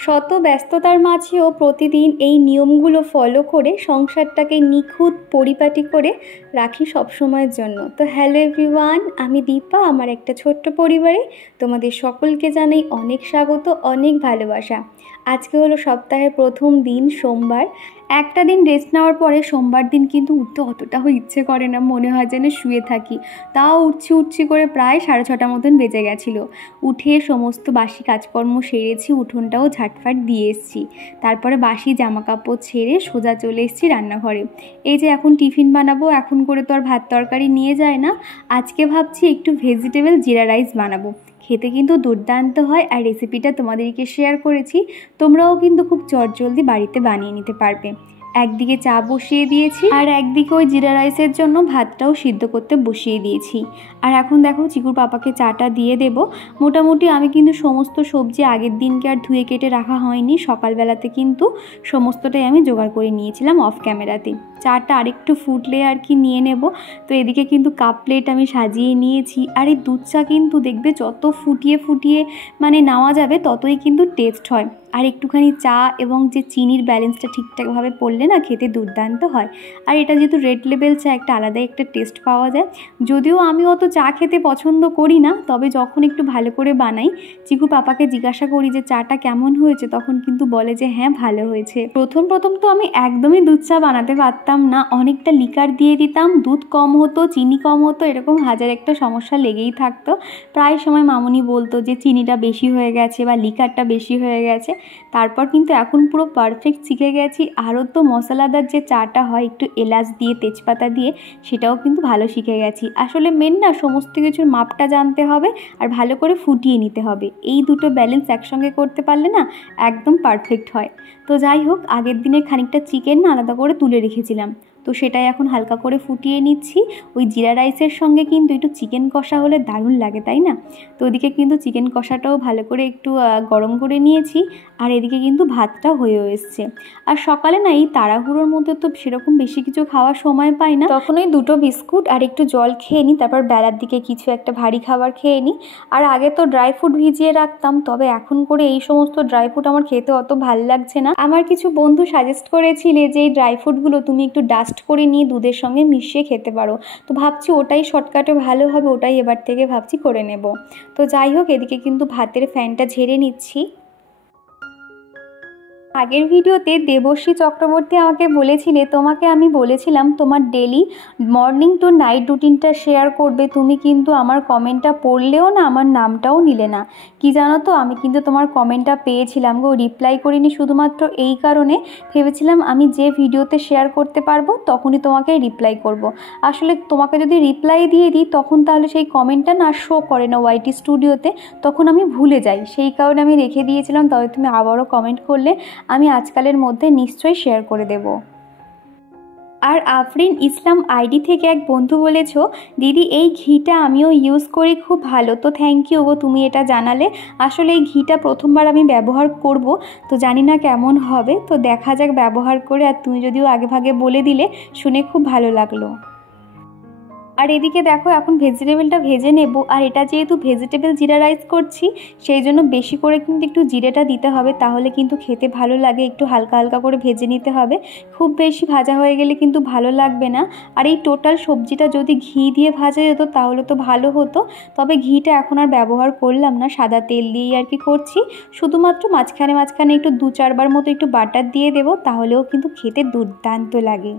শত ব্যস্ততার মাঝেও প্রতিদিন এই নিয়মগুলো ফলো করে সংসারটাকে নিখুঁত পরিপাটি করে রাখি সবসময়ের জন্য। তো হ্যালো এভরিওয়ান, আমি দীপা। আমার একটা ছোট্ট পরিবারে তোমাদের সকলকে জানাই অনেক স্বাগত, অনেক ভালোবাসা। আজকে হলো সপ্তাহের প্রথম দিন, সোমবার। একটা দিন রেস্ট নেওয়ার পরে সোমবার দিন কিন্তু উঠতে অতটাও ইচ্ছে করে না, মনে হয় যেন শুয়ে থাকি। তাও উঠছি করে প্রায় 6:30 মতন বেজে গেছিলো। উঠে সমস্ত বাসি কাজকর্ম সেরেছি, উঠোনটাও ঝাটফাট দিয়ে এসেছি। তারপরে বাসি জামা কাপড় ছেড়ে সোজা চলে এসেছি রান্নাঘরে। এই যে এখন টিফিন বানাবো, এখন করে তো আর ভাত তরকারি নিয়ে যায় না। আজকে ভাবছি একটু ভেজিটেবল জিরা রাইস বানাবো। খেতে কিন্তু দুর্দান্ত হয়, আর রেসিপিটা তোমাদেরকে শেয়ার করেছি। তোমরাও কিন্তু খুব চটজলদি বাড়িতে বানিয়ে নিতে পারবে। একদিকে চা বসিয়ে দিয়েছি, আর একদিকে ওই জিরা রাইসের জন্য ভাতটাও সিদ্ধ করতে বসিয়ে দিয়েছি। আর এখন দেখো চিকুর পাপাকে চাটা দিয়ে দেব। মোটামুটি আমি কিন্তু সমস্ত সবজি আগের দিনকে আর ধুয়ে কেটে রাখা হয়নি, সকালবেলাতে কিন্তু সমস্তটাই আমি জোগাড় করে নিয়েছিলাম অফ ক্যামেরাতে। চাটা আরেকটু ফুটলে আর কি নিয়ে নেব। তো এদিকে কিন্তু কাপ প্লেট আমি সাজিয়ে নিয়েছি। আর এই দুধ চা কিন্তু দেখবে যত ফুটিয়ে মানে নেওয়া যাবে ততই কিন্তু টেস্ট হয়। আর একটুখানি চা এবং যে চিনির ব্যালেন্সটা ঠিকঠাকভাবে পড়লে না খেতে দুর্দান্ত হয়। আর এটা যেহেতু রেড লেবেল চা, একটা আলাদাই একটা টেস্ট পাওয়া যায়। যদিও আমি অত চা খেতে পছন্দ করি না, তবে যখন একটু ভালো করে বানাই, চিকুর পাপাকে জিজ্ঞাসা করি যে চাটা কেমন হয়েছে, তখন কিন্তু বলে যে হ্যাঁ ভালো হয়েছে। প্রথম তো আমি একদমই দুধ চা বানাতে পারতাম না, অনেকটা লিকার দিয়ে দিতাম, দুধ কম হতো, চিনি কম হতো, এরকম হাজার একটা সমস্যা লেগেই থাকতো। প্রায় সময় মামুনি বলতো যে চিনিটা বেশি হয়ে গেছে বা লিকারটা বেশি হয়ে গেছে। তারপর কিন্তু এখন পুরো পারফেক্ট শিখে গেছি। আরও তো মশলাদার যে চাটা হয় একটু এলাচ দিয়ে, তেজপাতা দিয়ে, সেটাও কিন্তু ভালো শিখে গেছি। আসলে মেন না সমস্ত কিছুর মাপটা জানতে হবে আর ভালো করে ফুটিয়ে নিতে হবে। এই দুটো ব্যালেন্স একসঙ্গে করতে পারলে না একদম পারফেক্ট হয়। তো যাই হোক, আগের দিনের খানিকটা চিকেন না আলাদা করে তুলে রেখেছিলাম, তো সেটাই এখন হালকা করে ফুটিয়ে নিচ্ছি। ওই জিরা রাইসের সঙ্গে কিন্তু একটু চিকেন কষা হলে দারুণ লাগে, তাই না? তো ওদিকে কিন্তু চিকেন কষাটাও ভালো করে একটু গরম করে নিয়েছি। আর এদিকে কিন্তু ভাতটাও হয়েও এসছে। আর সকালে না এই তাড়াহুড়োর মধ্যে তো সেরকম বেশি কিছু খাওয়ার সময় পাই না, তখন ওই 2টো বিস্কুট আর একটু জল খেয়ে নিই, তারপর বেলার দিকে কিছু একটা ভারী খাবার খেয়ে নিই। আর আগে তো ড্রাই ফ্রুট ভিজিয়ে রাখতাম, তবে এখন করে এই সমস্ত ড্রাই ফ্রুট আমার খেতে অত ভাল লাগছে না। আমার কিছু বন্ধু সাজেস্ট করেছিলে যে এই ড্রাই ফ্রুটগুলো তুমি একটু ডাস্ট করে নিয়ে দুধের সঙ্গে মিশিয়ে খেতে পারো। তো ভাবছি ওটাই শর্টকাটে ভালো হবে, ওটাই এবার থেকে ভাবছি করে নেব। তো যাই হোক, এদিকে কিন্তু ভাতের ফ্যানটা ঝেড়ে নিচ্ছি। আগের ভিডিওতে দেবশ্রী চক্রবর্তী আমাকে বলেছিলে, তোমাকে আমি বলেছিলাম তোমার ডেলি মর্নিং টু নাইট রুটিনটা শেয়ার করবে। তুমি কিন্তু আমার কমেন্টটা পড়লেও না আমার নামটাও নিলে না। কি জানো তো, আমি কিন্তু তোমার কমেন্টটা পেয়েছিলাম গো, রিপ্লাই করিনি শুধুমাত্র এই কারণে, ভেবেছিলাম আমি যে ভিডিওতে শেয়ার করতে পারবো তখনই তোমাকে রিপ্লাই করব। আসলে তোমাকে যদি রিপ্লাই দিয়ে দিই তখন তাহলে সেই কমেন্টটা না শো করে না ওয়াইটি স্টুডিওতে, তখন আমি ভুলে যাই। সেই কারণে আমি রেখে দিয়েছিলাম, তবে তুমি আবারও কমেন্ট করলে আমি আজকালের মধ্যে নিশ্চয়ই শেয়ার করে দেব। আর আফরিন ইসলাম আইডি থেকে এক বন্ধু বলেছ, দিদি এই ঘিটা আমিও ইউজ করি, খুব ভালো। তো থ্যাংক ইউ গো, তুমি এটা জানালে। আসলে এই ঘিটা প্রথমবার আমি ব্যবহার করব, তো জানি না কেমন হবে, তো দেখা যাক ব্যবহার করে। আর তুমি যদিও আগে ভাগে বলে দিলে, শুনে খুব ভালো লাগলো। আর এদিকে দেখো এখন ভেজিটেবলটা ভেজে নেব। আর এটা যেহেতু ভেজিটেবল জিরা রাইস করছি, সেই জন্য বেশি করে কিন্তু একটু জিরেটা দিতে হবে, তাহলে কিন্তু খেতে ভালো লাগে। একটু হালকা হালকা করে ভেজে নিতে হবে, খুব বেশি ভাজা হয়ে গেলে কিন্তু ভালো লাগবে না। আর এই টোটাল সবজিটা যদি ঘি দিয়ে ভাজা যেত তাহলে তো ভালো হতো, তবে ঘিটা এখন আর ব্যবহার করলাম না, সাদা তেল দিয়েই আর কি করছি। শুধুমাত্র মাঝখানে একটু 2-4 বার মতো একটু বাটার দিয়ে দেবো, তাহলেও কিন্তু খেতে দুর্দান্ত লাগে।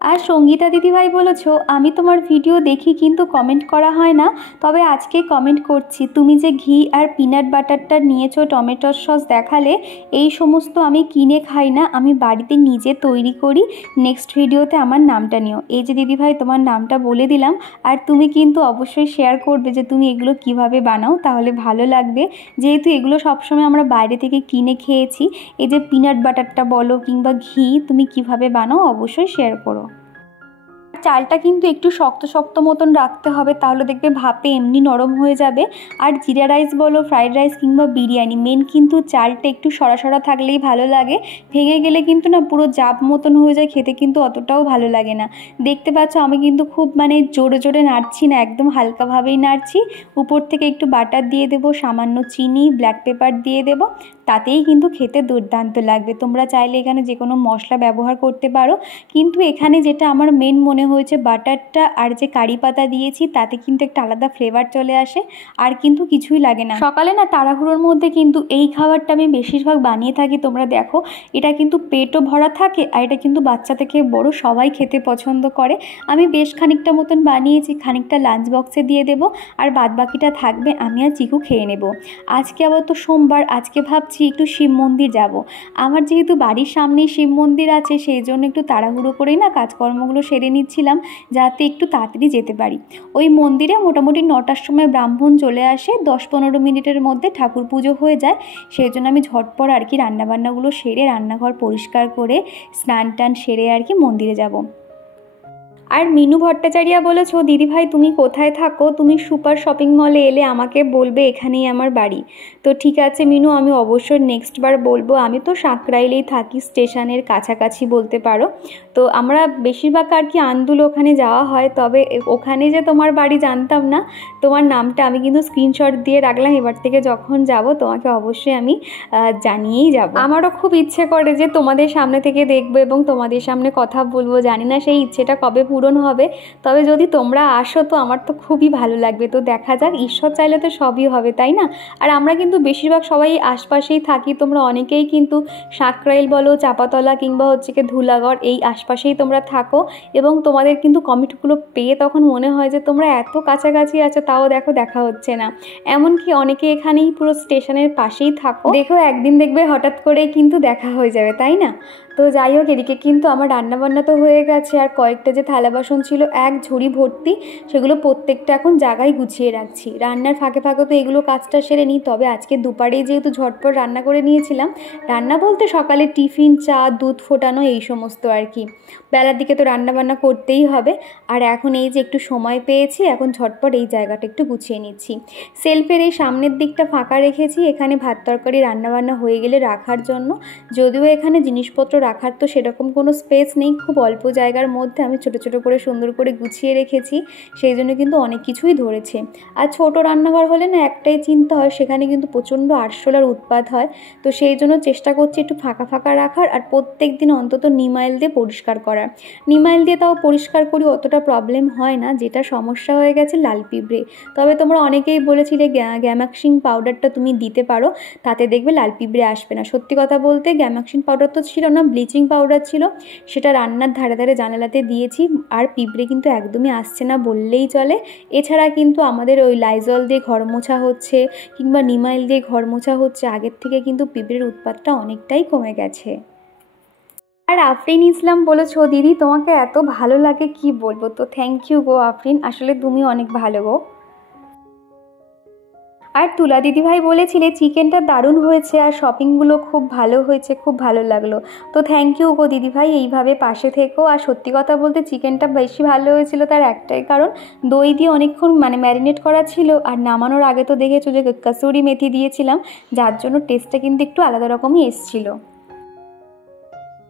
আর সঙ্গীতা দিদিভাই বলেছ, আমি তোমার ভিডিও দেখি কিন্তু কমেন্ট করা হয় না, তবে আজকে কমেন্ট করছি। তুমি যে ঘি আর পিনাট বাটারটা নিয়েছো, টমেটো সস দেখালে, এই সমস্ত আমি কিনে খাই না, আমি বাড়িতে নিজে তৈরি করি। নেক্সট ভিডিওতে আমার নামটা নিও। এই যে দিদিভাই তোমার নামটা বলে দিলাম। আর তুমি কিন্তু অবশ্যই শেয়ার করবে যে তুমি এগুলো কিভাবে বানাও, তাহলে ভালো লাগবে। যেহেতু এগুলো সবসময় আমরা বাইরে থেকে কিনে খেয়েছি, এই যে পিনাট বাটারটা বলো কিংবা ঘি, তুমি কিভাবে বানাও অবশ্যই শেয়ার করো। চালটা কিন্তু একটু শক্ত শক্ত মতন রাখতে হবে, তাহলে দেখবে ভাপে এমনি নরম হয়ে যাবে। আর জিরা রাইস বলো, ফ্রাইড রাইস কিংবা বিরিয়ানি, মেন কিন্তু চালটা একটু সরা সরা থাকলেই ভালো লাগে। ভেঙে গেলে কিন্তু না পুরো জাপ মতন হয়ে যায়, খেতে কিন্তু অতটাও ভালো লাগে না। দেখতে পাচ্ছ আমি কিন্তু খুব জোরে জোরে নাড়ছি না, একদম হালকাভাবেই নাড়ছি। উপর থেকে একটু বাটার দিয়ে দেবো, সামান্য চিনি, ব্ল্যাক পেপার দিয়ে দেবো, তাতেই কিন্তু খেতে দুর্দান্ত লাগবে। তোমরা চাইলে এখানে যে কোনো মশলা ব্যবহার করতে পারো, কিন্তু এখানে যেটা আমার মেন মনে হয়েছে বাটারটা আর যে কারি পাতা দিয়েছি তাতে কিন্তু একটা আলাদা ফ্লেভার চলে আসে, আর কিন্তু কিছুই লাগে না। সকালে না তাড়াহুড়োর মধ্যে কিন্তু এই খাবারটা আমি বেশিরভাগ বানিয়ে থাকি। তোমরা দেখো এটা কিন্তু পেটও ভরা থাকে, আর এটা কিন্তু বাচ্চা থেকে বড় সবাই খেতে পছন্দ করে। আমি বেশ খানিকটা মতন বানিয়েছি, খানিকটা লাঞ্চ বক্সে দিয়ে দেবো, আর বাদ বাকিটা থাকবে আমি আর চিকু খেয়ে নেব। আজকে আবার তো সোমবার, আজকে ভাবছি একটু শিব মন্দির যাব। আমার যেহেতু বাড়ির সামনেই শিব মন্দির আছে, সেই জন্য একটু তাড়াহুড়ো করেই না কাজকর্মগুলো সেরে নিচ্ছিলাম, যাতে একটু তাড়াতাড়ি যেতে পারি। ওই মন্দিরে মোটামুটি 9টার সময় ব্রাহ্মণ চলে আসে, 10-15 মিনিটের মধ্যে ঠাকুর পুজো হয়ে যায়। সেই জন্য আমি ঝটপট আর কি রান্নাবান্নাগুলো সেরে, রান্নাঘর পরিষ্কার করে, স্নান টান সেরে আর কি মন্দিরে যাব। আর মিনু ভট্টাচার্য বলেছো, দিদিভাই তুমি কোথায় থাকো? তুমি সুপার শপিং মলে এলে আমাকে বলবে, এখানেই আমার বাড়ি। তো ঠিক আছে মিনু, আমি অবশ্যই নেক্সট বার বলবো। আমি তো সাঁকরাইলেই থাকি, স্টেশনের কাছাকাছি বলতে পারো। তো আমরা বেশিরভাগ আর কি আন্দুল ওখানে যাওয়া হয়, তবে ওখানে যে তোমার বাড়ি জানতাম না। তোমার নামটা আমি কিন্তু স্ক্রিনশট দিয়ে রাখলাম, এবার থেকে যখন যাব তোমাকে অবশ্যই আমি জানিয়েই যাব। আমারও খুব ইচ্ছে করে যে তোমাদের সামনে থেকে দেখবো এবং তোমাদের সামনে কথা বলবো। জানি না সেই ইচ্ছেটা কবে পূরণ হবে, তবে যদি তোমরা আসো তো আমার তো খুবই ভালো লাগবে। তো দেখা যাক, ঈশ্বর চাইলে তো সবই হবে, তাই না? আর আমরা কিন্তু বেশিরভাগ সবাই আশপাশেই থাকি। তোমরা অনেকেই কিন্তু সাঁকরাইল বলো, চাপাতলা কিংবা হচ্ছে কি ধুলাগড়, এই আশপাশেই তোমরা থাকো, এবং তোমাদের কিন্তু কমেন্টগুলো পেয়ে তখন মনে হয় যে তোমরা এত কাছাকাছি আছো, তাও দেখো দেখা হচ্ছে না। এমনকি অনেকে এখানেই পুরো স্টেশনের পাশেই থাকো, দেখো একদিন দেখবে হঠাৎ করেই কিন্তু দেখা হয়ে যাবে, তাই না? তো যাই হোক, এদিকে কিন্তু আমার রান্নাবান্না তো হয়ে গেছে, আর কয়েকটা যে থালা বাসন ছিল এক ঝুড়ি ভর্তি, সেগুলো প্রত্যেকটা এখন জায়গায় গুছিয়ে রাখছি। রান্নার ফাঁকে ফাঁকে তো এগুলো কাজটা সেরে নিই। তবে আজকে দুপারেই যেহেতু ঝটপট রান্না করে নিয়েছিলাম, রান্না বলতে সকালে টিফিন, চা, দুধ ফোটানো এই সমস্ত আর কি। বেলার দিকে তো রান্নাবান্না করতেই হবে। আর এখন এই যে একটু সময় পেয়েছি, এখন ঝটপট এই জায়গাটা একটু গুছিয়ে নিচ্ছি। সেলফের এই সামনের দিকটা ফাঁকা রেখেছি, এখানে ভাত তরকারি রান্নাবান্না হয়ে গেলে রাখার জন্য। যদিও এখানে জিনিসপত্র রাখার তো সেরকম কোনো স্পেস নেই, খুব অল্প জায়গার মধ্যে আমি ছোট ছোট করে সুন্দর করে গুছিয়ে রেখেছি, সেই জন্য কিন্তু অনেক কিছুই ধরেছে। আর ছোট রান্নাঘর হলে না একটাই চিন্তা হয়, সেখানে কিন্তু প্রচণ্ড আরশোলার উৎপাত হয়। তো সেই জন্য চেষ্টা করছি একটু ফাঁকা ফাঁকা রাখার, আর প্রত্যেক দিন অন্তত নিমাইল দিয়ে পরিষ্কার করার। নিমাইল দিয়ে তাও পরিষ্কার করি, অতটা প্রবলেম হয় না। যেটা সমস্যা হয়ে গেছে লাল পিঁপড়ে। তবে তোমরা অনেকেই বলেছিলে গ্যামাক্সিন পাউডারটা তুমি দিতে পারো, তাতে দেখবে লাল পিঁপড়ে আসবে না। সত্যি কথা বলতে গ্যামাক্সিন পাউডার তো ছিল না, ব্লিচিং পাউডার ছিল, সেটা রান্নার ধারে ধারে জানালাতে দিয়েছি, আর পিঁপড়ে কিন্তু একদমই আসছে না বললেই চলে। এছাড়া কিন্তু আমাদের ওই লাইজল দিয়ে ঘর মোছা হচ্ছে কিংবা নিমাইল দিয়ে ঘর মোছা হচ্ছে, আগের থেকে কিন্তু পিঁপড়ের উৎপাতটা অনেকটাই কমে গেছে। আর আফরিন ইসলাম বলেছো, দিদি তোমাকে এত ভালো লাগে কি বলবো। তো থ্যাংক ইউ গো আফরিন, আসলে তুমি অনেক ভালো গো। আর তুলা দিদিভাই বলেছিলে চিকেনটা দারুণ হয়েছে, আর শপিংগুলো খুব ভালো হয়েছে, খুব ভালো লাগলো। তো থ্যাংক ইউ গো দিদিভাই, এইভাবে পাশে থেকো। আর সত্যি কথা বলতে চিকেনটা বেশি ভালো হয়েছিল, তার একটাই কারণ দই দিয়ে অনেকক্ষণ ম্যারিনেট করা ছিল, আর নামানোর আগে তো দেখেছো যে কসুরি মেথি দিয়েছিলাম, যার জন্য টেস্টটা কিন্তু একটু আলাদা রকমই এসেছিলো।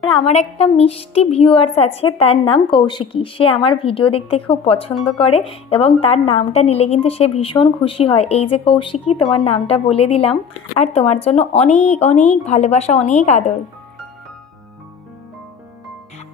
আর আমার একটা মিষ্টি ভিউয়ার্স আছে, তার নাম কৌশিকী। সে আমার ভিডিও দেখতে খুব পছন্দ করে, এবং তার নামটা নিলে কিন্তু সে ভীষণ খুশি হয়। এই যে কৌশিকী, তোমার নামটা বলে দিলাম, আর তোমার জন্য অনেক অনেক ভালোবাসা, অনেক আদর।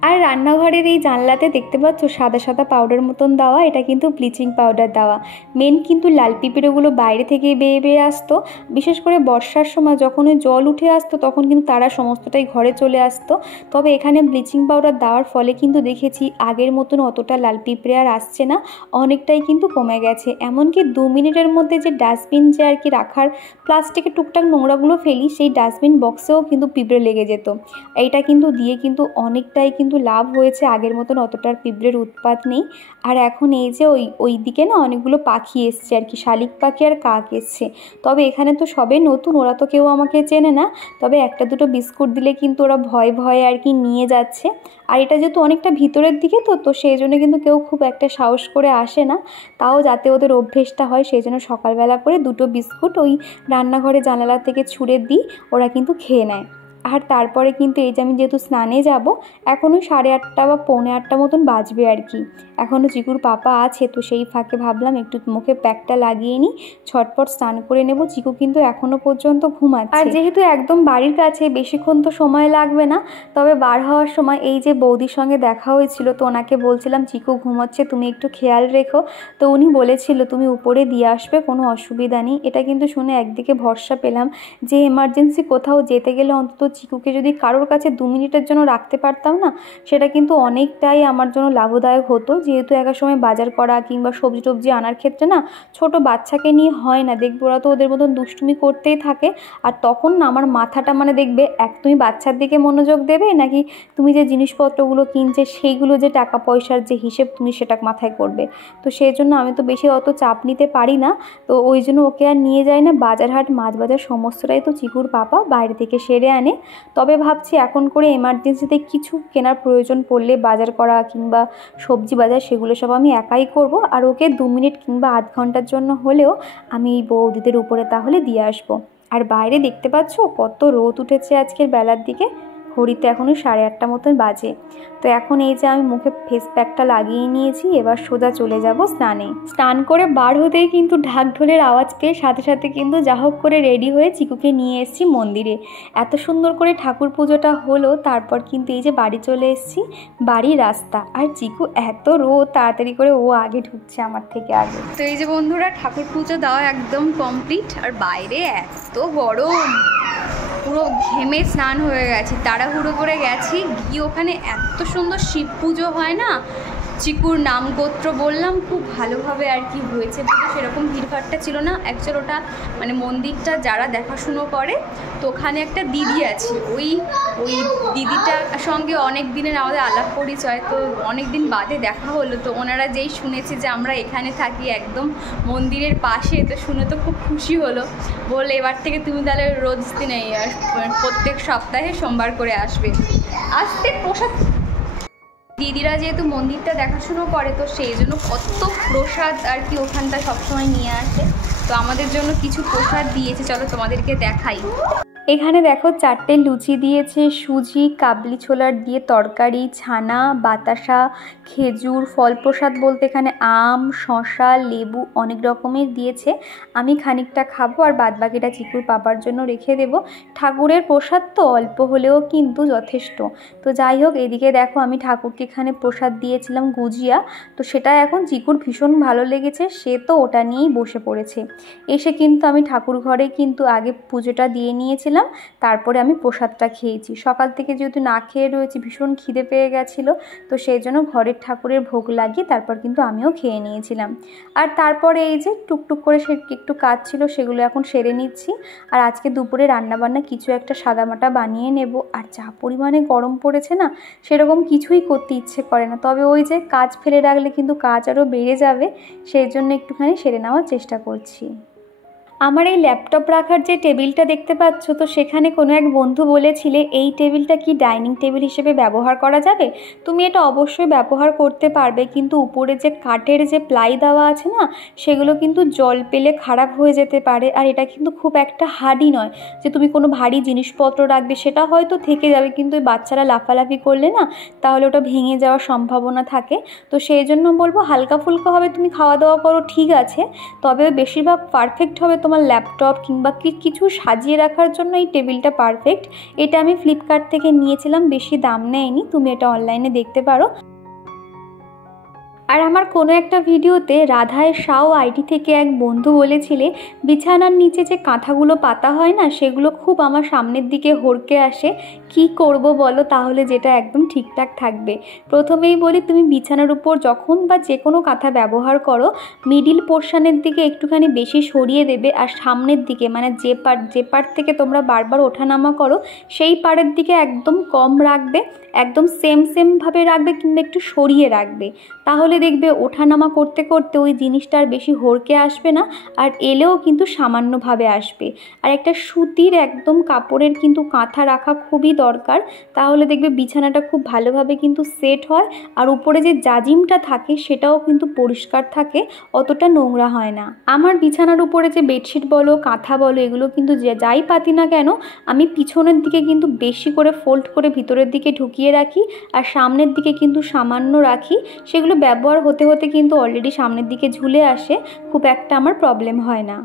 আর রান্নাঘরের এই জানলাতে দেখতে পাচ্ছ সাদা সাদা পাউডার মতন দেওয়া, এটা কিন্তু ব্লিচিং পাউডার দেওয়া। মেন কিন্তু লাল পিঁপড়েগুলো বাইরে থেকে বেয়ে বেয়ে আসতো, বিশেষ করে বর্ষার সময় যখন ওই জল উঠে আসতো তখন কিন্তু তারা সমস্তটাই ঘরে চলে আসতো। তবে এখানে ব্লিচিং পাউডার দেওয়ার ফলে কিন্তু দেখেছি আগের মতন অতটা লাল পিঁপড়ে আর আসছে না, অনেকটাই কিন্তু কমে গেছে। এমনকি 2 মিনিটের মধ্যে যে ডাস্টবিন যে আর কি রাখার প্লাস্টিকের টুকটাক নোংরাগুলো ফেলি, সেই ডাস্টবিন বক্সেও কিন্তু পিঁপড়ে লেগে যেত। এইটা কিন্তু দিয়ে কিন্তু অনেকটাই কিন্তু কিন্তু লাভ হয়েছে, আগের মতন অতটার পিঁপড়ের উৎপাত নেই। আর এখন এই যে ওই দিকে না অনেকগুলো পাখি এসছে আর কি, শালিক পাখি আর কাক এসছে। তবে এখানে তো সবে নতুন, ওরা তো কেউ আমাকে চেনে না, তবে একটা দুটো বিস্কুট দিলে কিন্তু ওরা ভয়ে ভয়ে আর কি নিয়ে যাচ্ছে। আর এটা যেহেতু অনেকটা ভিতরের দিকে তো সেই জন্য কিন্তু কেউ খুব একটা সাহস করে আসে না, তাও যাতে ওদের অভ্যেসটা হয় সেই জন্য সকালবেলা করে দুটো বিস্কুট ওই রান্নাঘরে জানালা থেকে ছুঁড়ে দিই, ওরা কিন্তু খেয়ে নেয়। আর তারপরে কিন্তু এই যে আমি যেহেতু স্নানে যাব, এখন ওই 8:30 বা 8:45 মতন বাজবে আর কি। এখনও চিকুর পাপা আছে, তো সেই ফাঁকে ভাবলাম একটু মুখে প্যাকটা লাগিয়ে নিই, ঝটপট স্নান করে নেব। চিকু কিন্তু এখনও পর্যন্ত ঘুমাচ্ছে। আর যেহেতু একদম বাড়ির কাছে, বেশিক্ষণ তো সময় লাগবে না। তবে বার হওয়ার সময় এই যে বৌদির সঙ্গে দেখা হয়েছিল, তো ওনাকে বলছিলাম চিকু ঘুমাচ্ছে, তুমি একটু খেয়াল রেখো। তো উনি বলেছিল তুমি উপরে দিয়ে আসবে, কোনো অসুবিধা নেই। এটা কিন্তু শুনে একদিকে ভরসা পেলাম যে এমার্জেন্সি কোথাও যেতে গেলে অন্তত চিকুকে যদি কারোর কাছে 2 মিনিটের জন্য রাখতে পারতাম না, সেটা কিন্তু অনেকটাই আমার জন্য লাভদায়ক হতো। যেহেতু এক সময় বাজার করা কিংবা সবজি টবজি আনার ক্ষেত্রে না ছোট বাচ্চাকে নিয়ে হয় না, দেখবো ওরা তো ওদের মতন দুষ্টুমি করতেই থাকে। আর তখন না আমার মাথাটা দেখবে তুমি বাচ্চার দিকে মনোযোগ দেবে, নাকি তুমি যে জিনিসপত্রগুলো কিনছে সেইগুলো যে টাকা পয়সার যে হিসেব তুমি সেটা মাথায় করবে। তো সেই জন্য আমি তো বেশি অত চাপ নিতে পারি না, তো ওই জন্য ওকে আর নিয়ে যায় না। বাজার হাট মাছ বাজার সমস্তটাই তো চিকুর পাপা বাইরে থেকে সেরে আনে। তবে ভাবছি এখন করে এমার্জেন্সিতে কিছু কেনার প্রয়োজন পড়লে বাজার করা কিংবা সবজি বাজার সেগুলো সব আমি একাই করব। আর ওকে 2 মিনিট কিংবা আধ ঘন্টার জন্য হলেও আমি বৌদিদের উপরে তাহলে দিয়ে আসবো। আর বাইরে দেখতে পাচ্ছ কত রোদ উঠেছে আজকের বেলার দিকে, ঘড়িতে এখনও 8:30 মতন বাজে। তো এখন এই যে আমি মুখে ফেস প্যাকটা লাগিয়ে নিয়েছি, এবার সোজা চলে যাব স্নানে। স্নান করে বার হতেই কিন্তু ঢাক ঢোলের আওয়াজ পেয়ে সাথে সাথে কিন্তু যা হোক করে রেডি হয়ে চিকুকে নিয়ে এসেছি মন্দিরে। এত সুন্দর করে ঠাকুর পুজোটা হলো, তারপর কিন্তু এই যে বাড়ি চলে এসেছি, বাড়ির রাস্তা। আর চিকু এত রোদ, তাড়াতাড়ি করে ও আগে ঢুকছে আমার থেকে আগে। তো এই যে বন্ধুরা, ঠাকুর পুজো দেওয়া একদম কমপ্লিট, আর বাইরে এত গরম, পুরো ঘেমে স্নান হয়ে গেছি, তাড়াহুড়ো করে গেছি গিয়ে ওখানে এত সুন্দর শিব পুজো হয় না, চিকুর নাম গোত্র বললাম, খুব ভালোভাবে আর কি হয়েছে। কিন্তু সেরকম ভিড়ভাড়টা ছিল না। অ্যাকচুয়াল ওটা মন্দিরটা যারা দেখাশুনো করে, তো ওখানে একটা দিদি আছে, ওই দিদিটার সঙ্গে অনেক দিনের আমাদের আলাপ পরিচয়, তো অনেক দিন বাদে দেখা হলো। তো ওনারা যেই শুনেছে যে আমরা এখানে থাকি একদম মন্দিরের পাশে, তো শুনে তো খুব খুশি হলো। বললে এবার থেকে তুমি তাহলে রোজ দিনে প্রত্যেক সপ্তাহে সোমবার করে আসবে। আসতে প্রসাদ, দিদিরা যেহেতু মন্দিরটা দেখাশুনো করে, তো সেই জন্য কত প্রসাদ আর কি ওখানটা সবসময় নিয়ে আসে। তো আমাদের জন্য কিছু প্রসাদ দিয়েছে, চলো তোমাদেরকে দেখাই। এখানে দেখো 4টে লুচি দিয়েছে, সুজি, কাবলি ছোলার দিয়ে তরকারি, ছানা, বাতাসা, খেজুর, ফল প্রসাদ বলতে এখানে আম, শশা, লেবু অনেক রকমের দিয়েছে। আমি খানিকটা খাবো আর বাদবাকিটা চিকুর পাপার জন্য রেখে দেব। ঠাকুরের প্রসাদ তো অল্প হলেও কিন্তু যথেষ্ট। তো যাই হোক, এদিকে দেখো আমি ঠাকুরকে এখানে প্রসাদ দিয়েছিলাম গুজিয়া, তো সেটা এখন চিকুর ভীষণ ভালো লেগেছে, সে তো ওটা নিয়েই বসে পড়েছে। এসে কিন্তু আমি ঠাকুর ঘরে কিন্তু আগে পুজোটা দিয়ে নিয়েছিলাম, তারপরে আমি প্রসাদটা খেয়েছি। সকাল থেকে যেহেতু না খেয়ে রয়েছি, ভীষণ খিদে পেয়ে গেছিলো, তো সেই জন্য ঘরের ঠাকুরের ভোগ লাগিয়ে তারপর কিন্তু আমিও খেয়ে নিয়েছিলাম। আর তারপরে এই যে টুকটুক করে সে একটু কাজ ছিল, সেগুলো এখন সেরে নিচ্ছি। আর আজকে দুপুরে রান্নাবান্না কিছু একটা সাদামাটা বানিয়ে নেব। আর যা পরিমাণে গরম পড়েছে না, সেরকম কিছুই করতে ইচ্ছে করে না। তবে ওই যে কাজ ফেলে রাখলে কিন্তু কাজ আরও বেড়ে যাবে, সেই জন্য একটুখানি সেরে নেওয়ার চেষ্টা করছি। আমার এই ল্যাপটপ রাখার যে টেবিলটা দেখতে পাচ্ছ, তো সেখানে কোনো এক বন্ধু বলেছিলে এই টেবিলটা কি ডাইনিং টেবিল হিসেবে ব্যবহার করা যাবে। তুমি এটা অবশ্যই ব্যবহার করতে পারবে, কিন্তু উপরে যে কাঠের যে প্লাই দেওয়া আছে না, সেগুলো কিন্তু জল পেলে খারাপ হয়ে যেতে পারে। আর এটা কিন্তু খুব একটা হার্ডি নয় যে তুমি কোনো ভারী জিনিসপত্র রাখবে, সেটা হয়তো থেকে যাবে, কিন্তু ওই বাচ্চারা লাফালাফি করলে না তাহলে ওটা ভেঙে যাওয়ার সম্ভাবনা থাকে। তো সেই জন্য বলবো হালকা ফুলকা হবে, তুমি খাওয়া দাওয়া করো ঠিক আছে, তবে বেশিরভাগ পারফেক্ট হবে তোমার ল্যাপটপ কিংবা কিছু সাজিয়ে রাখার জন্য এই টেবিলটা পারফেক্ট। এটা আমি ফ্লিপকার্ট থেকে নিয়েছিলাম, বেশি দাম নেয়নি, তুমি এটা অনলাইনে দেখতে পারো। আর আমার কোনো একটা ভিডিওতে রাধায় সাও আইডি থেকে এক বন্ধু বলেছিলে বিছানার নিচে যে কাঁথাগুলো পাতা হয় না, সেগুলো খুব আমার সামনের দিকে হড়কে আসে। কি করব বলো তাহলে যেটা একদম ঠিকঠাক থাকবে? প্রথমেই বলি, তুমি বিছানার উপর যখন বা যে কোনো কাঁথা ব্যবহার করো, মিডিল পোর্শনের দিকে একটুখানি বেশি সরিয়ে দেবে, আর সামনের দিকে মানে যে পার্ট থেকে তোমরা বারবার ওঠানামা করো সেই পাড়ের দিকে একদম কম রাখবে, একদম সেমভাবে রাখবে, কিংবা একটু সরিয়ে রাখবে। তাহলে দেখবে ওঠানামা করতে করতে ওই জিনিসটা আর বেশি হড়কে আসবে না, আর এলেও কিন্তু সামান্যভাবে আসবে। আর একটা সুতির একদম কাপড়ের কিন্তু কাঁথা রাখা খুবই দরকার, তাহলে দেখবে বিছানাটা খুব ভালোভাবে কিন্তু সেট হয়, আর উপরে যে জাজিমটা থাকে সেটাও কিন্তু পরিষ্কার থাকে, অতটা নোংরা হয় না। আমার বিছানার উপরে যে বেডশিট বলো কাঁথা বলো এগুলো কিন্তু যাই পাতি না কেন, আমি পিছনের দিকে কিন্তু বেশি করে ফোল্ড করে ভিতরের দিকে ঢুকিয়ে রাখি, আর সামনের দিকে কিন্তু সামান্য রাখি। সেগুলো ব্যবহার হতে হতে কিন্তু অলরেডি সামনের দিকে ঝুলে আসে, খুব একটা আমার প্রবলেম হয় না।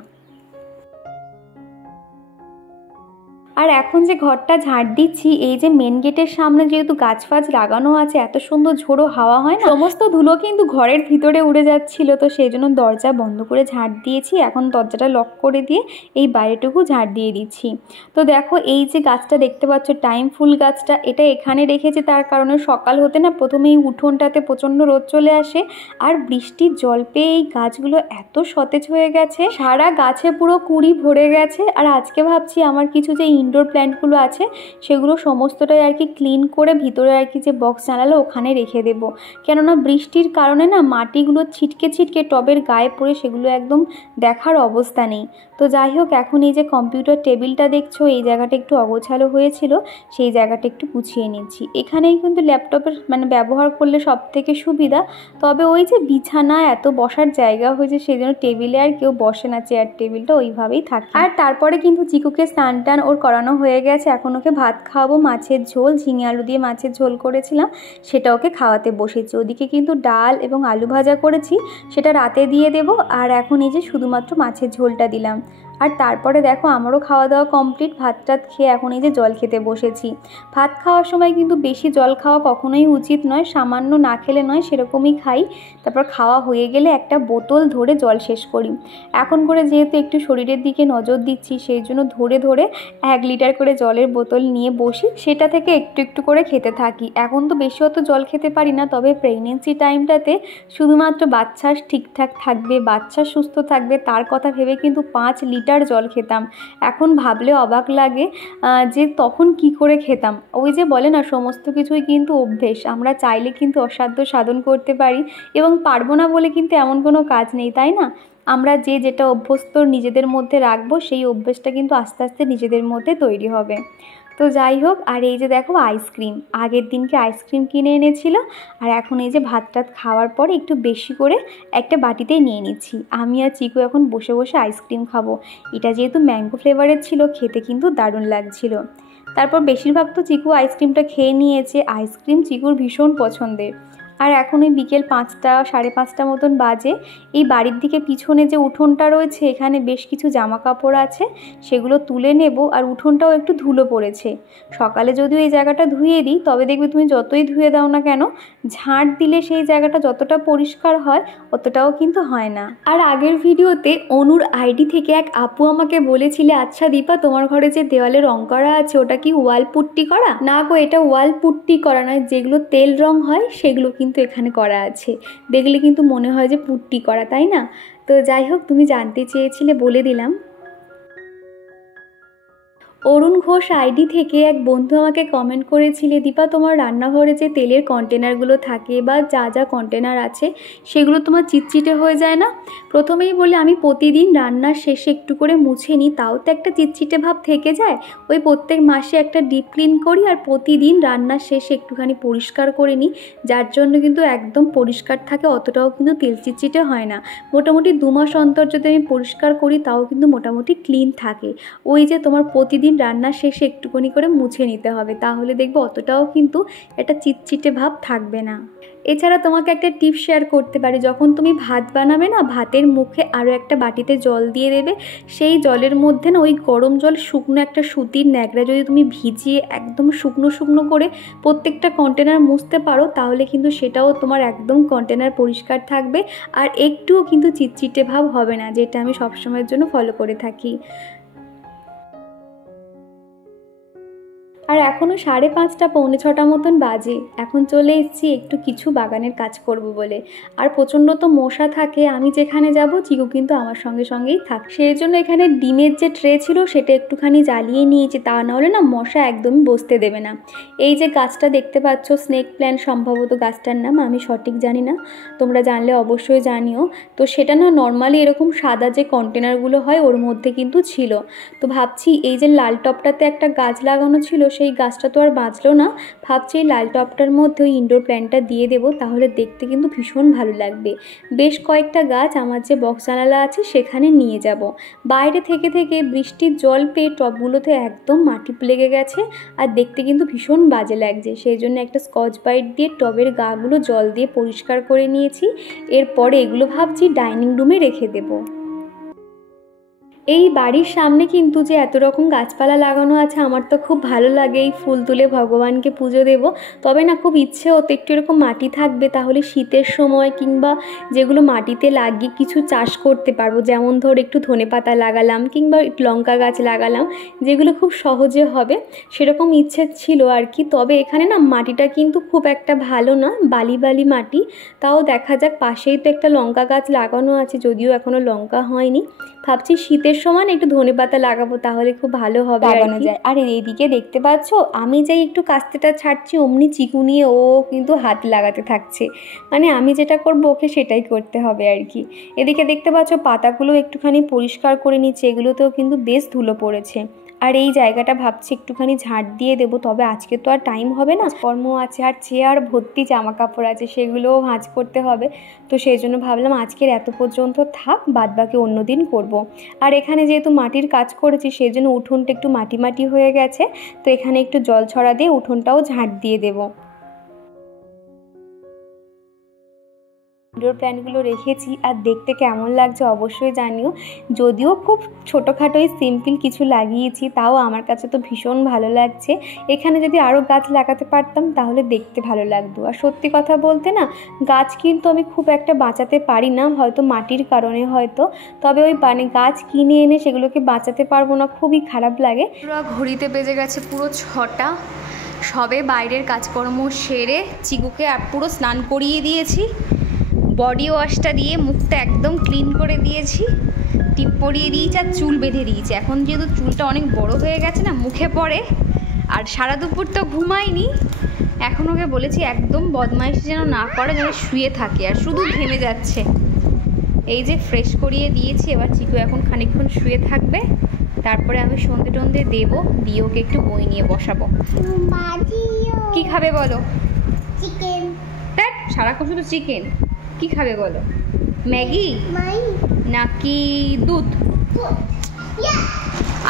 আর এখন যে ঘরটা ঝাড় দিচ্ছি, এই যে মেন গেটের সামনে যেহেতু গাছ ফাছ লাগানো আছে, এত সুন্দর ঝোড়ো হাওয়া হয় না, সমস্ত ধুলো কিন্তু ঘরের ভিতরে উড়ে যাচ্ছিল, তো সেই জন্য দরজা বন্ধ করে ঝাড় দিয়েছি। এখন দরজাটা লক করে দিয়ে এই বাইরেটুকু ঝাড় দিয়ে দিচ্ছি। তো দেখো এই যে গাছটা দেখতে পাচ্ছ টাইম ফুল গাছটা, এটা এখানে রেখেছে তার কারণে সকাল হতে না প্রথমেই উঠোনটাতে প্রচণ্ড রোদ চলে আসে, আর বৃষ্টির জল পেয়ে এই গাছগুলো এত সতেজ হয়ে গেছে, সারা গাছে পুরো কুঁড়ি ভরে গেছে। আর আজকে ভাবছি আমার কিছু যে ইনডোর প্ল্যান্টগুলো আছে সেগুলো সমস্তটাই আর কি ক্লিন করে ভিতরে আর কি যে বক্স জানালো ওখানে রেখে দেব, কেননা বৃষ্টির কারণে না মাটিগুলো ছিটকে ছিটকে টবের গায়ে পড়ে সেগুলো একদম দেখার অবস্থা নেই। তো যাই হোক, এখন এই যে কম্পিউটার টেবিলটা দেখছো এই জায়গাটা একটু অগোছালো হয়েছিল, সেই জায়গাটা একটু গুছিয়ে নিচ্ছি। এখানেই কিন্তু ল্যাপটপের মানে ব্যবহার করলে সব থেকে সুবিধা, তবে ওই যে বিছানা এত বসার জায়গা হয়েছে সেই জন্য টেবিলে আর কেউ বসে না, চেয়ার টেবিলটা ওইভাবেই থাকে। আর তারপরে কিন্তু চিকুকে স্নান টান ওর করানো হয়ে গেছে, এখন ওকে ভাত খাওয়াবো, মাছের ঝোল, ঝিঙে আলু দিয়ে মাছের ঝোল করেছিলাম সেটা ওকে খাওয়াতে বসেছি। ওদিকে কিন্তু ডাল এবং আলু ভাজা করেছি, সেটা রাতে দিয়ে দেব। আর এখন এই যে শুধুমাত্র মাছের ঝোলটা দিলাম। আর তারপরে দেখো আমারও খাওয়া দাওয়া কমপ্লিট, ভাত টাত খেয়ে এখন এই যে জল খেতে বসেছি। ভাত খাওয়ার সময় কিন্তু বেশি জল খাওয়া কখনোই উচিত নয়, সামান্য না খেলে নয় সেরকমই খাই। তারপর খাওয়া হয়ে গেলে একটা বোতল ধরে জল শেষ করি। এখন করে যেহেতু একটু শরীরের দিকে নজর দিচ্ছি সেই জন্য ধরে ধরে 1 লিটার করে জলের বোতল নিয়ে বসি, সেটা থেকে একটু একটু করে খেতে থাকি। এখন তো বেশি অত জল খেতে পারি না, তবে প্রেগনেন্সি টাইমটাতে শুধুমাত্র বাচ্চা ঠিকঠাক থাকবে, বাচ্চা সুস্থ থাকবে তার কথা ভেবে কিন্তু 5 লিটার জল খেতাম। এখন ভাবলে অবাক লাগে যে তখন কি করে খেতাম। ওই যে বলে না সমস্ত কিছুই কিন্তু অভ্যেস, আমরা চাইলে কিন্তু অসাধ্য সাধন করতে পারি, এবং পারবো না বলে কিন্তু এমন কোনো কাজ নেই, তাই না? আমরা যেটা অভ্যস্ত নিজেদের মধ্যে রাখবো সেই অভ্যেসটা কিন্তু আস্তে আস্তে নিজেদের মধ্যে তৈরি হবে। তো যাই হোক, আর এই যে দেখো আইসক্রিম, আগের দিনকে আইসক্রিম কিনে এনেছিল, আর এখন এই যে ভাত টাত খাওয়ার পরে একটু বেশি করে একটা বাটিতেই নিয়ে নিচ্ছি। আমি আর চিকু এখন বসে বসে আইসক্রিম খাবো। এটা যেহেতু ম্যাঙ্গো ফ্লেভারের ছিল, খেতে কিন্তু দারুণ লাগছিল। তারপর বেশিরভাগ তো চিকু আইসক্রিমটা খেয়ে নিয়েছে, আইসক্রিম চিকুর ভীষণ পছন্দের। আর এখন ওই বিকেল 5টা 5:30 মতন বাজে। এই বাড়ির দিকে পিছনে যে উঠোনটা রয়েছে এখানে বেশ কিছু জামা কাপড় আছে, সেগুলো তুলে নেব। আর উঠোনটাও একটু ধুলো পড়েছে, সকালে যদিও এই জায়গাটা ধুয়ে দিই তবে দেখবে তুমি যতই ধুয়ে দাও না কেন ঝাঁট দিলে সেই জায়গাটা যতটা পরিষ্কার হয় অতটাও কিন্তু হয় না। আর আগের ভিডিওতে অনুর আইডি থেকে এক আপু আমাকে বলেছিলে, আচ্ছা দীপা তোমার ঘরে যে দেওয়ালে রং করা আছে ওটা কি ওয়াল পুট্টি করা? না গো, এটা ওয়াল পুট্টি করা নয়, যেগুলো তেল রং হয় সেগুলো কিন্তু এখানে করা আছে। দেখলে কিন্তু মনে হয় যে পুট্টি করা, তাই না? তো যাই হোক, তুমি জানতে চেয়েছিলে বলে দিলাম। অরুণ ঘোষ আইডি থেকে এক বন্ধু আমাকে কমেন্ট করেছিলে, দীপা তোমার রান্নাঘরে যে তেলের কন্টেনারগুলো থাকে বা যা যা কন্টেনার আছে সেগুলো তোমার চিটচিটে হয়ে যায় না? প্রথমেই বলে আমি প্রতিদিন রান্নার শেষে একটু করে মুছে নিই, তাও তো একটা চিটচিটে ভাব থেকে যায়। ওই প্রত্যেক মাসে একটা ডিপ ক্লিন করি, আর প্রতিদিন রান্নার শেষে একটুখানি পরিষ্কার করে নিই, যার জন্য কিন্তু একদম পরিষ্কার থাকে, অতটাও কিন্তু তেল চিটচিটে হয় না। মোটামুটি 2 মাস অন্তর যদি আমি পরিষ্কার করি তাও কিন্তু মোটামুটি ক্লিন থাকে। ওই যে তোমার প্রতিদিন প্রতিদিন রান্না শেষে একটুখানি করে মুছে নিতে হবে, তাহলে দেখবে অতটাও কিন্তু একটা চিটচিটে ভাব থাকবে না। এছাড়া তোমাকে একটা টিপস শেয়ার করতে পারি, যখন তুমি ভাত বানাবে না, ভাতের মুখে আরও একটা বাটিতে জল দিয়ে দেবে। সেই জলের মধ্যে না ওই গরম জল শুকনো একটা সুতির ন্যাকড়া যদি তুমি ভিজিয়ে একদম শুকনো শুকনো করে প্রত্যেকটা কন্টেনার মুছতে পারো, তাহলে কিন্তু সেটাও তোমার একদম কন্টেনার পরিষ্কার থাকবে আর একটুও কিন্তু চিটচিটে ভাব হবে না, যেটা আমি সবসময়ের জন্য ফলো করে থাকি। আর এখনও 5:30 পৌনে 6টা মতন বাজে। এখন চলে এসেছি একটু কিছু বাগানের কাজ করব বলে। আর প্রচণ্ড তো মশা থাকে, আমি যেখানে যাব চিকু কিন্তু আমার সঙ্গে সঙ্গেই থাকে। সেই জন্য এখানে ডিমের যে ট্রে ছিল সেটা একটুখানি জ্বালিয়ে নিয়েছি, তা নাহলে না মশা একদমই বসতে দেবে না। এই যে গাছটা দেখতে পাচ্ছ, স্নেক প্ল্যান্ট সম্ভবত গাছটার নাম, আমি সঠিক জানি না, তোমরা জানলে অবশ্যই জানিও। তো সেটা না নর্মালি এরকম সাদা যে কন্টেনারগুলো হয় ওর মধ্যে কিন্তু ছিল। তো ভাবছি এই যে লাল টবটাতে একটা গাছ লাগানো ছিল, সেই গাছটা তো আর বাঁচলো না, ভাবছি এই লাল টবটার মধ্যে ওই ইনডোর প্ল্যান্টটা দিয়ে দেবো, তাহলে দেখতে কিন্তু ভীষণ ভালো লাগবে। বেশ কয়েকটা গাছ আমার যে বক্স জানালা আছে সেখানে নিয়ে যাব। বাইরে থেকে থেকে বৃষ্টির জল পেয়ে টবগুলোতে একদম মাটি লেগে গেছে আর দেখতে কিন্তু ভীষণ বাজে লাগছে। সেই জন্য একটা স্কচ ব্রাইট দিয়ে টবের গাগুলো জল দিয়ে পরিষ্কার করে নিয়েছি। এরপরে এগুলো ভাবছি ডাইনিং রুমে রেখে দেবো। এই বাড়ির সামনে কিন্তু যে এত রকম গাছপালা লাগানো আছে, আমার তো খুব ভালো লাগে এই ফুল তুলে ভগবানকে পুজো দেব। তবে না খুব ইচ্ছে হতো একটু এরকম মাটি থাকবে, তাহলে শীতের সময় কিংবা যেগুলো মাটিতে লাগিয়ে কিছু চাষ করতে পারবো, যেমন ধর একটু ধনেপাতা লাগালাম কিংবা একটু লঙ্কা গাছ লাগালাম, যেগুলো খুব সহজে হবে, সেরকম ইচ্ছে ছিল আর কি। তবে এখানে না মাটিটা কিন্তু খুব একটা ভালো না, বালি বালি মাটি। তাও দেখা যাক, পাশেই তো একটা লঙ্কা গাছ লাগানো আছে, যদিও এখনও লঙ্কা হয়নি। ভাবছি শীতের সময় একটু ধনেপাতা লাগাবো, তাহলে খুব ভালো হবে, লাগানো যায়। আর এইদিকে দেখতে পাচ্ছ, আমি যাই একটু কাস্তেটা ছাড়ছি, অমনি চিকু নিয়ে ও কিন্তু হাত লাগাতে থাকছে, মানে আমি যেটা করবো ওকে সেটাই করতে হবে আর কি। এদিকে দেখতে পাচ্ছ পাতাগুলো একটুখানি পরিষ্কার করে নিচ্ছে, এগুলোতেও কিন্তু বেশ ধুলো পড়েছে। আর এই জায়গাটা ভাবছি একটুখানি ঝাঁট দিয়ে দেবো, তবে আজকে তো আর টাইম হবে না, কর্ম আছে, আর চেয়ার ভর্তি জামা কাপড় আছে, সেগুলোও ভাঁজ করতে হবে। তো সেই জন্য ভাবলাম আজকের এত পর্যন্ত থাক, বাদবাকি অন্য দিন করবো। আর এখানে যেহেতু মাটির কাজ করেছি, সেই জন্য উঠোনটা একটু মাটি মাটি হয়ে গেছে, তো এখানে একটু জল ছড়া দিয়ে উঠোনটাও ঝাঁট দিয়ে দেবো। ইনডোর প্ল্যান্টগুলো রেখেছি আর দেখতে কেমন লাগছে অবশ্যই জানিও। যদিও খুব ছোটোখাটোই সিম্পল কিছু লাগিয়েছি, তাও আমার কাছে তো ভীষণ ভালো লাগছে। এখানে যদি আরও গাছ লাগাতে পারতাম তাহলে দেখতে ভালো লাগতো। আর সত্যি কথা বলতে না, গাছ কিন্তু আমি খুব একটা বাঁচাতে পারি না, হয়তো মাটির কারণে হয়তো, তবে ওই গাছ কিনে এনে সেগুলোকে বাঁচাতে পারবো না, খুবই খারাপ লাগে। পুরো ঘড়িতে বেজে গেছে পুরো 6টা, সবে বাইরের কাজকর্ম সেরে চিকুকে পুরো স্নান করিয়ে দিয়েছি, বডি ওয়াশটা দিয়ে মুখটা একদম ক্লিন করে দিয়েছি, টিপ পরিয়ে দিয়েছি আর চুল বেঁধে দিয়েছি। এখন যেহেতু চুলটা অনেক বড় হয়ে গেছে না, মুখে পড়ে, আর সারা দুপুর তো ঘুমায়নি। এখন ওকে বলেছি একদম বদমাইশি যেন না করে, যেন শুয়ে থাকে, আর শুধু ঘেমে যাচ্ছে। এই যে ফ্রেশ করিয়ে দিয়েছি, এবার চিকু এখন খানিকক্ষণ শুয়ে থাকবে, তারপরে আমি সন্ধে টন্ধে দেবো, দিয়ে ওকে একটু বই নিয়ে বসাবো। কি খাবে বলো? চিকেন। দেখ সারাক্ষণ শুধু চিকেন। কি খাবে বলো? ম্যাগি নাকি দুধ?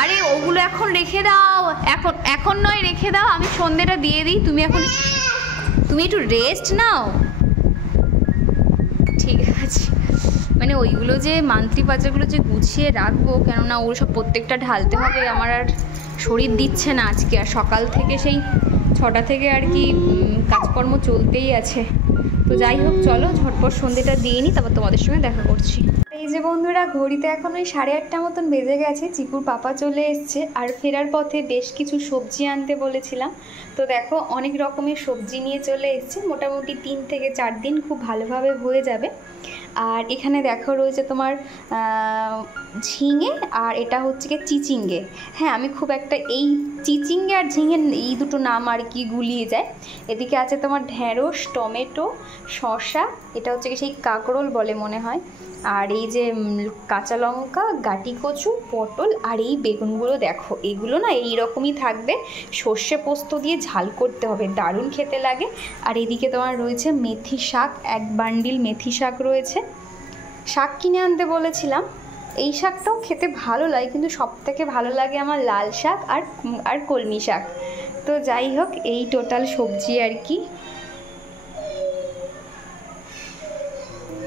আরে ওগুলো এখন রেখে দাও, এখন নয়, রেখে দাও, আমি সন্ধেটা দিয়ে দিই, তুমি একটু রেস্ট নাও, ঠিক আছে? মানে ওইগুলো যে মান্ত্রী পাচারগুলো যে গুছিয়ে রাখবো, কেননা ওগুলো সব প্রত্যেকটা ঢালতে হবে, আমার আর শরীর দিচ্ছে না আজকে। আর সকাল থেকে সেই 6টা থেকে আর কি কাজকর্ম চলতেই আছে। তো যাই হোক, চলো ঝটপট সন্ধেটা দিয়ে নিই, তারপর তোমাদের সঙ্গে দেখা করছি। এই যে বন্ধুরা, ঘড়িতে এখন ওই 8:30 মতন বেজে গেছে, চিকুর পাপা চলে এসছে, আর ফেরার পথে বেশ কিছু সবজি আনতে বলেছিলাম। তো দেখো অনেক রকমের সবজি নিয়ে চলে এসছে, মোটামুটি 3 থেকে 4 দিন খুব ভালোভাবে হয়ে যাবে। আর এখানে দেখো রয়েছে তোমার ঝিঙে, আর এটা হচ্ছে কি চিচিঙ্গে। হ্যাঁ, আমি খুব একটা এই চিচিঙ্গে আর ঝিঙে এই দুটো নাম আর কি গুলিয়ে যায়। এদিকে আছে তোমার ঢেঁড়স, টমেটো, শসা, এটা হচ্ছে কি সেই কাঁকরোল বলে মনে হয়, আর এই যে কাঁচা লঙ্কা, গাটি কচু, পটল, আর এই বেগুনগুলো দেখো, এগুলো না এই রকমই থাকবে, সর্ষে পোস্ত দিয়ে ঝাল করতে হবে, দারুণ খেতে লাগে। আর এদিকে তোমার রয়েছে মেথি শাক, 1 বান্ডিল মেথি শাক রয়েছে। শাক কিনে আনতে বলেছিলাম, এই শাকটাও খেতে ভালো লাগে, কিন্তু সবথেকে ভালো লাগে আমার লাল শাক আর কলমি শাক। তো যাই হোক, এই টোটাল সবজি আর কি।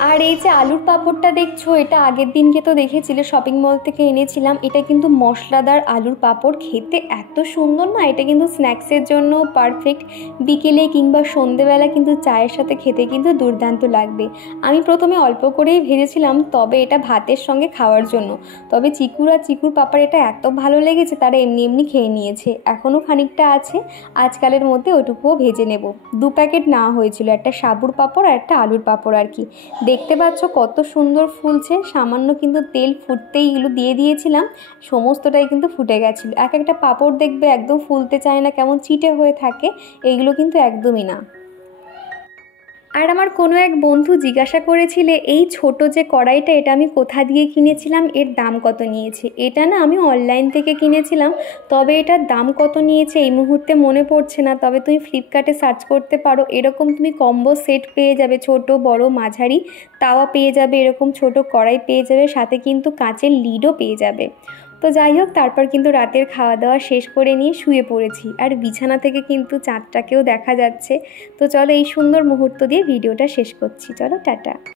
আর এই যে আলুর পাঁপড়টা দেখছো, এটা আগের দিনকে তো দেখেছিলে, শপিং মল থেকে এনেছিলাম। এটা কিন্তু মশলাদার আলুর পাঁপড়, খেতে এত সুন্দর না, এটা কিন্তু স্ন্যাক্সের জন্য পারফেক্ট। বিকেলে কিংবা সন্ধেবেলা কিন্তু চায়ের সাথে খেতে কিন্তু দুর্দান্ত লাগবে। আমি প্রথমে অল্প করেই ভেজেছিলাম, তবে এটা ভাতের সঙ্গে খাওয়ার জন্য। তবে চিকুর আর চিকুর পাপার এটা এত ভালো লেগেছে, তারা এমনি এমনি খেয়ে নিয়েছে। এখনও খানিকটা আছে, আজকালের মধ্যে ওটুকুও ভেজে নেব। 2 প্যাকেট নেওয়া হয়েছিল, একটা সাবুর পাঁপড় আর একটা আলুর পাঁপড় আর কি। দেখতে পাচ্ছ কত সুন্দর ফুলছে, সামান্য কিন্তু তেল ফুটতেই এগুলো দিয়ে দিয়েছিলাম, সমস্তটাই কিন্তু ফুটে গেছিলো। এক একটা পাঁপড় দেখবে একদম ফুলতে চায় না, কেমন চিটে হয়ে থাকে, এইগুলো কিন্তু একদমই না। আর আমার কোনো এক বন্ধু জিজ্ঞাসা করেছিলে এই ছোট যে কড়াইটা, এটা আমি কোথা দিয়ে কিনেছিলাম, এর দাম কত নিয়েছে। এটা না আমি অনলাইন থেকে কিনেছিলাম, তবে এটার দাম কত নিয়েছে এই মুহূর্তে মনে পড়ছে না। তবে তুমি ফ্লিপকার্টে সার্চ করতে পারো, এরকম তুমি কম্বো সেট পেয়ে যাবে, ছোট বড় মাঝারি তাওয়া পেয়ে যাবে, এরকম ছোট কড়াই পেয়ে যাবে, সাথে কিন্তু কাঁচের লিডও পেয়ে যাবে। তো যাই হোক, তারপর কিন্তু রাতের খাওয়া দাওয়া শেষ করে নিয়ে শুয়ে পড়েছি, আর বিছানা থেকে কিন্তু চাঁদটাকেও দেখা যাচ্ছে। তো চলো এই সুন্দর মুহূর্ত দিয়ে ভিডিওটা শেষ করছি, চলো টাটা।